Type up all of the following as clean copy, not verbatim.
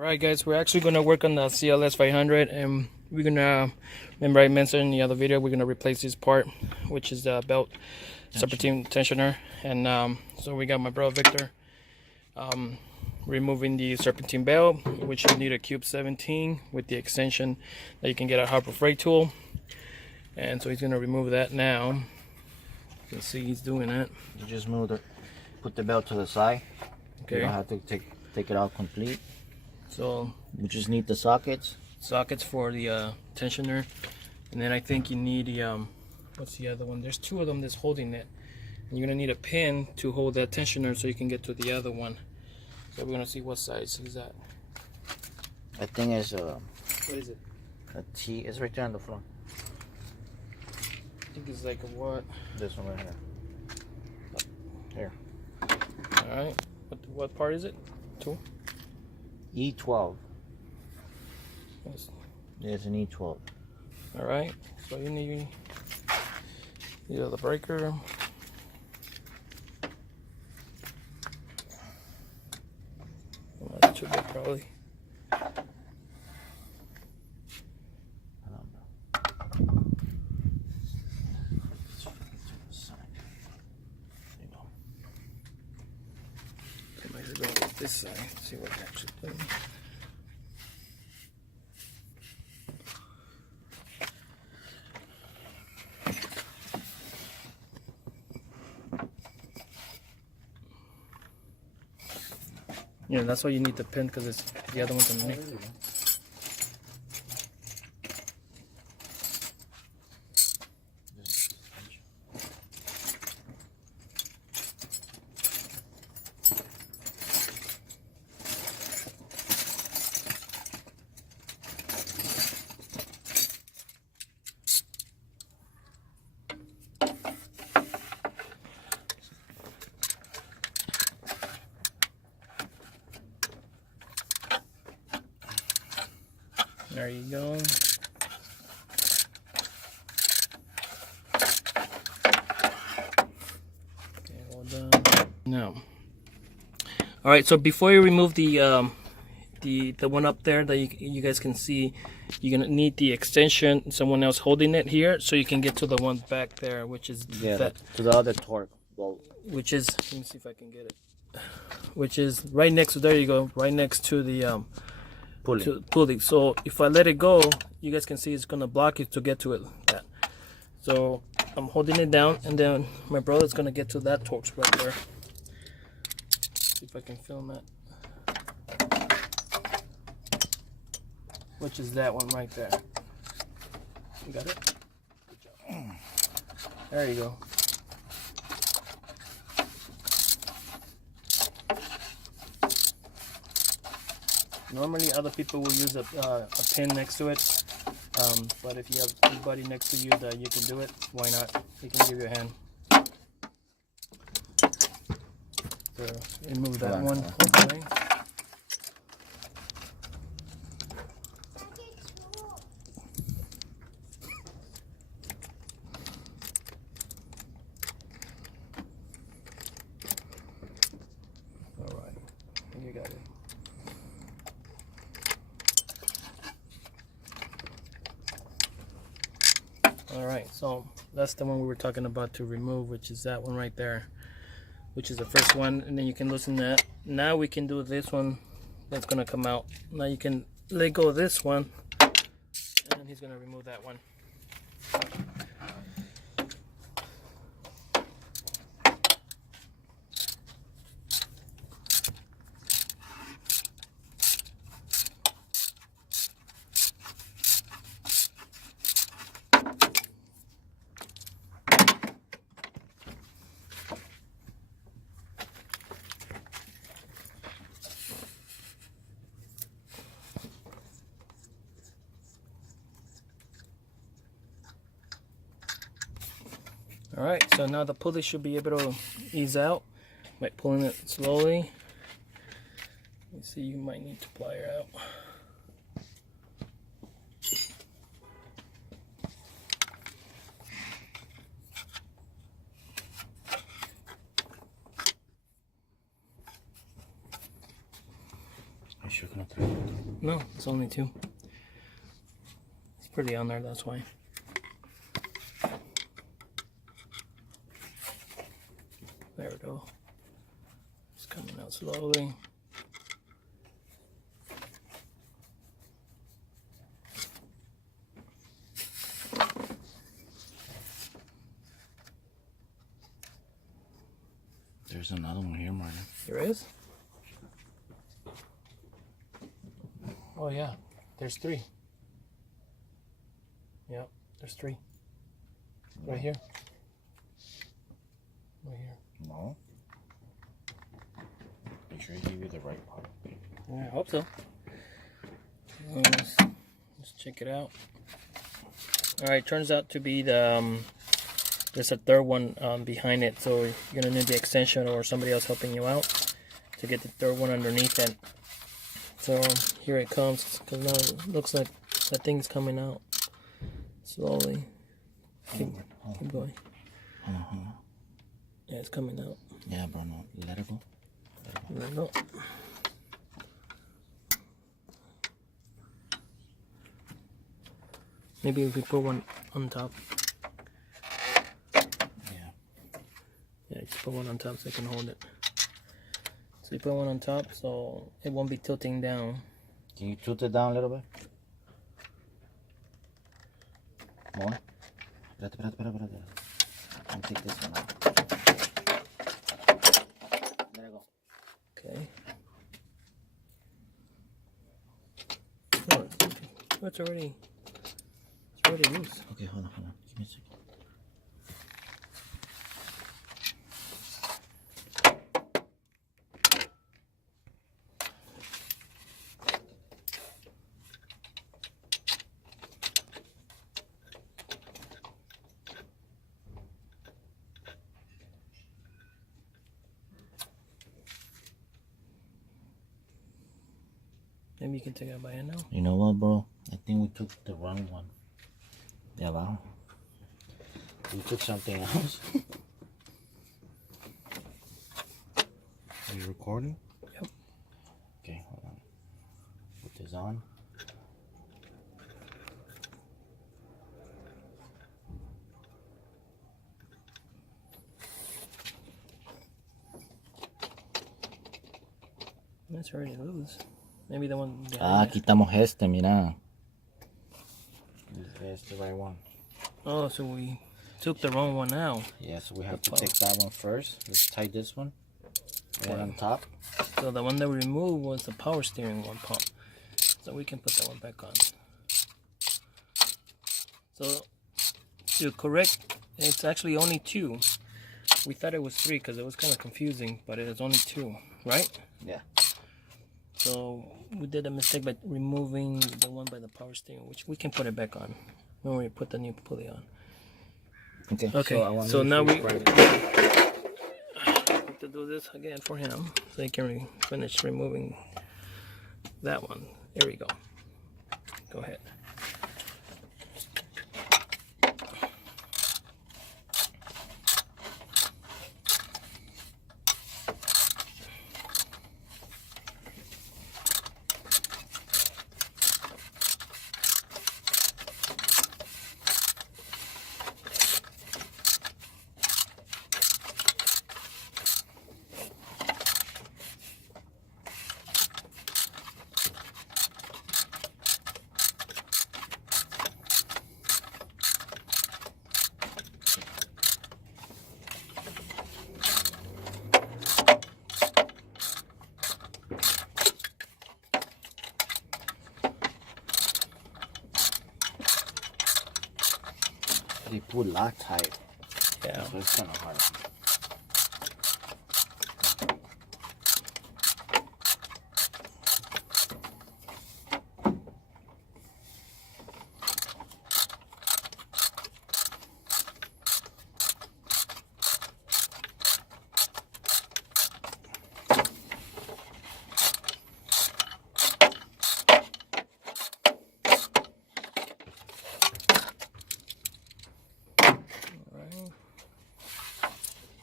Alright guys, we're actually going to work on the CLS500, and we're going to, remember I mentioned in the other video, we're going to replace this part, which is the belt serpentine tensioner. And so we got my bro Victor removing the serpentine belt, which you need a cube 17 with the extension that you can get at Harbor Freight Tool. And so he's going to remove that now. You can see he's doing it. You just put the belt to the side. Okay. You don't have to take it out complete. So you just need the sockets for the tensioner, and then I think you need the what's the other one? There's two of them that's holding it, and you're gonna need a pin to hold that tensioner so you can get to the other one. So we're gonna see what size is that. I think it's what is it? a T. It's right there on the floor. I think it's like a what? This one right here. Here. All right. What part is it? 2. E12. Yes. There's an E12. All right. So you need the breaker. Well, that's too big, probably. This side, see what it actually does. Yeah, that's why you need the pin, because it's the other one's underneath. There you go. Okay, all done. Now, all right. So before you remove the one up there that you guys can see, you're gonna need the extension. Someone else holding it here, so you can get to the one back there, which is to the other torque bolt. Which is, let me see if I can get it. Which is right next to, there you go, right next to the pulley. So if I let it go, you guys can see it's gonna block it to get to it. So I'm holding it down, and then my brother's gonna get to that torque right there. See if I can film it. Which is that one right there. You got it? Good job. There you go. Normally other people will use a pin next to it, but if you have anybody next to you that you can do it, why not? He can give you a hand. So remove that one, hopefully. All right, you got it. Alright, so that's the one we were talking about to remove, which is that one right there, which is the first one, and then you can loosen that. Now we can do this one that's going to come out. Now you can let go of this one, and he's going to remove that one. Alright, so now the pulley should be able to ease out by pulling it slowly. You see, you might need to plier out. Yo creo que no No, it's only 2. It's pretty on there, that's why. There we go. It's coming out slowly. There's another one here, Martin. There is? Oh yeah, there's 3. Yeah, there's 3. Right here. Right here. No. Make sure you give you the right part. Yeah, I hope so. Let's check it out. Alright, turns out to be the there's a third one behind it, so you're gonna need the extension or somebody else helping you out to get the third one underneath it. So here it comes, because now it looks like that thing's coming out slowly. Keep going. Hold on. Yeah, it's coming out. Yeah, bro, no. Let it go. Let it go. Maybe if we put one on top. Yeah, just put one on top so I can hold it. So you put one on top so it won't be tilting down. Can you tilt it down a little bit? More? Espérate. I'll take this one out. Let it go. Okay. Oh, it's already loose. Okay, hold on. Give me a second. Maybe you can take it by hand now. You know what, bro? I think we took the wrong one. De abajo. We took something else. Are you recording? Yep. Okay, hold on. Put this on. That's already loose. Maybe the one Ah, behind it. quitamos este, mira. That's the right one. Oh, so we took the wrong one out. Yeah, so we have to take that one first. Let's tie this one. One on top. So the one that we removed was the power steering one pump. So we can put that one back on. So to correct, it's actually only 2. We thought it was 3 because it was kind of confusing, but it is only 2, right? Yeah. So we did a mistake by removing the one by the power steering, which we can put it back on when we put the new pulley on. Okay. So now we have to do this again for him, so he can finish removing that one. There we go. Go ahead. They pull Loctite. Yeah. So it's kind of hard.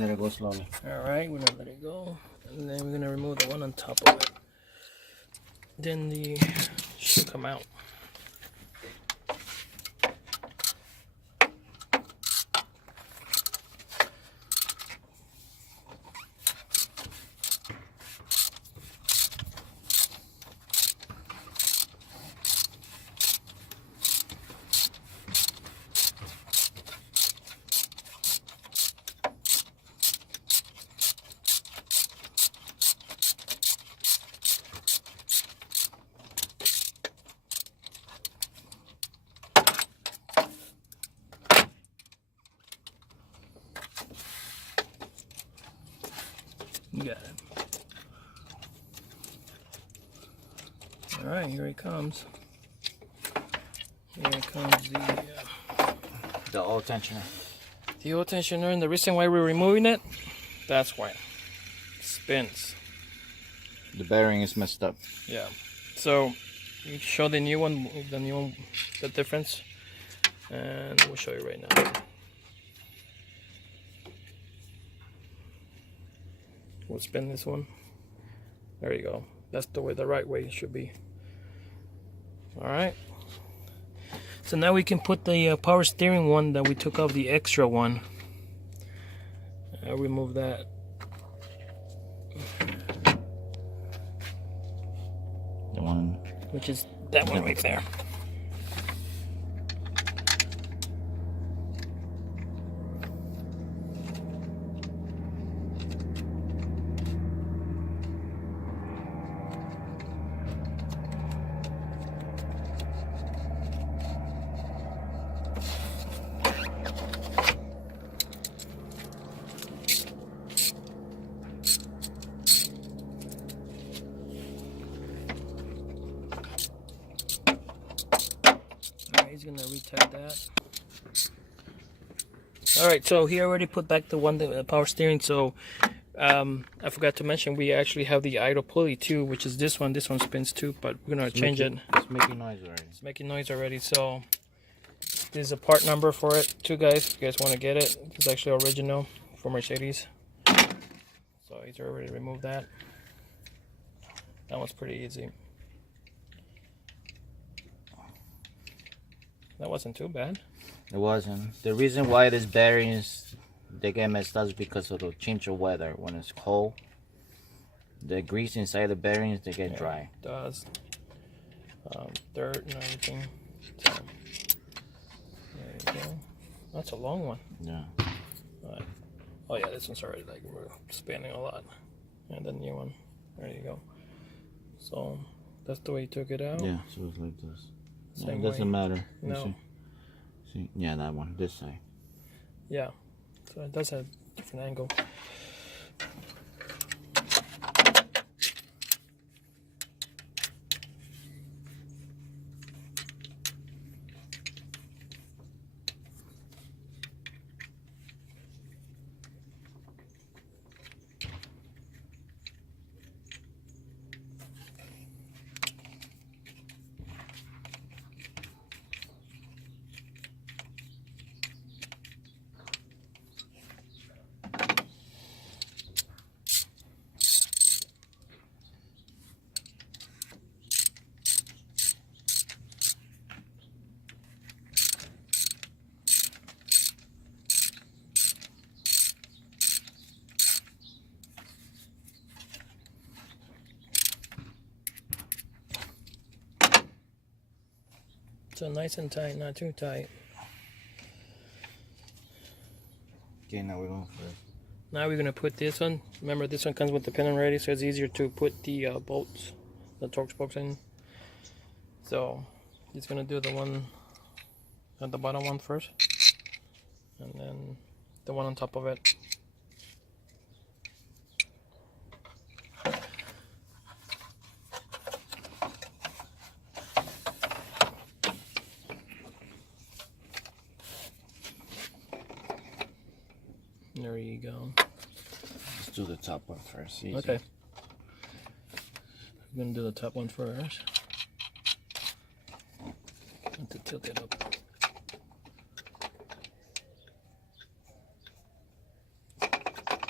Let it go slowly. Alright, we're gonna let it go. And then we're gonna remove the one on top of it. Then the should come out. You got it. Alright, here it comes. Here comes the old tensioner. The old tensioner, and the reason why we're removing it, that's why. It spins. The bearing is messed up. Yeah. So you show the new one, the difference, and we'll show you right now. We'll spin this one. There you go. That's the way, the right way it should be. All right. So now we can put the power steering one that we took off, the extra one. I'll remove that. The one. Which is that one right there. He's gonna retype that. Alright, so he already put back the one, the power steering. So I forgot to mention, we actually have the idle pulley too, which is this one. This one spins too, but we're gonna change it. It's making noise already. It's making noise already. So this is a part number for it too, guys. If you guys want to get it, it's actually original for Mercedes. So he's already removed that. That one's pretty easy. That wasn't too bad. It wasn't. The reason why these bearings they get messed up is because of the change of weather. When it's cold, the grease inside the bearings they get dry. It does. Dirt and everything. So, there you go. That's a long one. Yeah. Right. Oh yeah, this one's already like we're spinning a lot. And the new one. There you go. So that's the way you took it out. Yeah. So it's like this. Yeah, it way. doesn't matter. No. See? Yeah, that one. This side. Yeah. So it does have a different angle. So nice and tight, not too tight. Okay, now we're going for it. Now we're gonna put this one. Remember, this one comes with the pin already, so it's easier to put the bolts, the torque spokes in. So he's gonna do the one at the bottom one first, and then the one on top of it. There you go. Let's do the top one first. Easy. Okay. I'm gonna do the top one first. Have to tilt it up.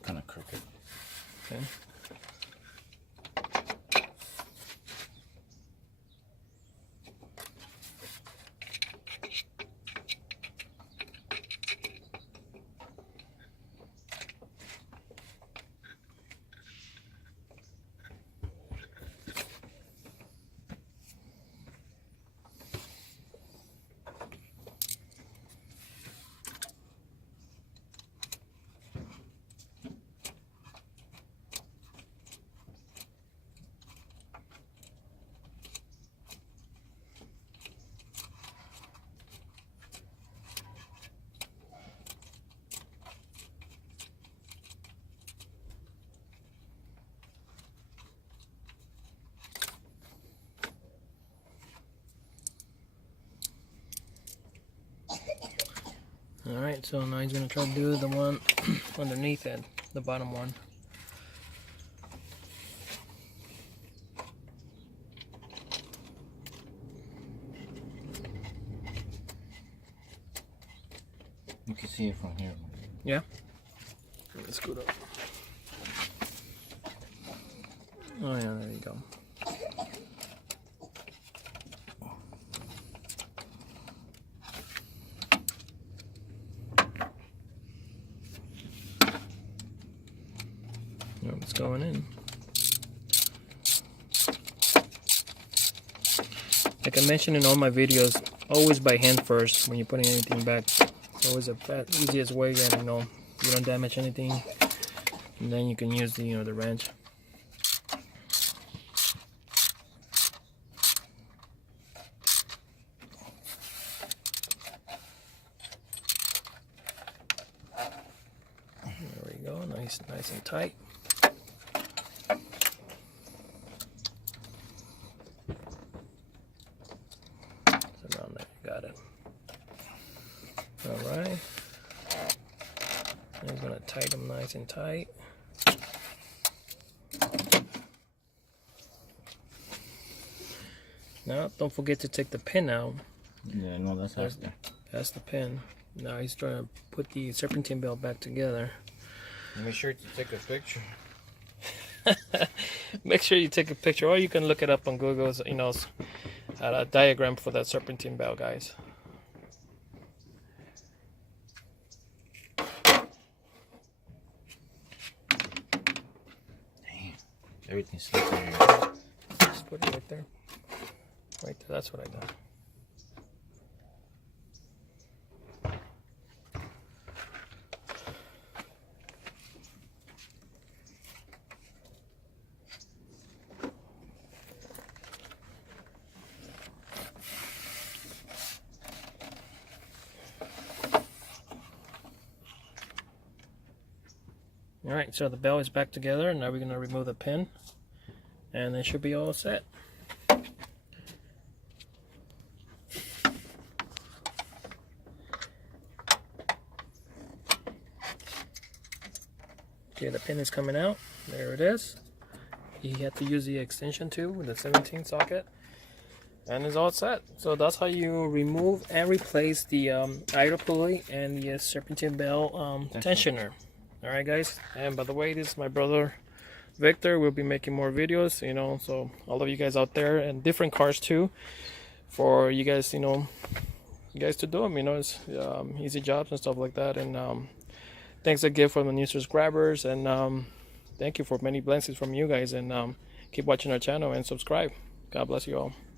kind of crooked. Okay. Alright, so now he's going to try to do the one underneath it, the bottom one. You can see it from here. Yeah? Let's scoot up. Oh yeah, there you go. It's going in. Like I mentioned in all my videos, always by hand first when you're putting anything back. It's always the easiest way, and you don't damage anything, and then you can use the the wrench. There we go, nice and tight. Got it. Alright. I'm going to tighten them nice and tight. Now, don't forget to take the pin out. Yeah, no, that's after. That's the pin. Now he's trying to put the serpentine belt back together. Make sure to take a picture. Make sure you take a picture, or you can look it up on Google. A diagram for that serpentine belt, guys. Damn, everything's slippery. Just put it right there. Right there, that's what I done. Alright, so the belt is back together. Now we're going to remove the pin, and it should be all set. Okay, the pin is coming out. There it is. You have to use the extension tube with the 17 socket, and it's all set. So that's how you remove and replace the idle pulley and the serpentine belt tensioner. Alright guys, and by the way, this is my brother Victor. We'll be making more videos, so all of you guys out there, and different cars too, for you guys, you guys to do them, it's easy jobs and stuff like that. And thanks again for the new subscribers, and thank you for many blessings from you guys, and keep watching our channel and subscribe. God bless you all.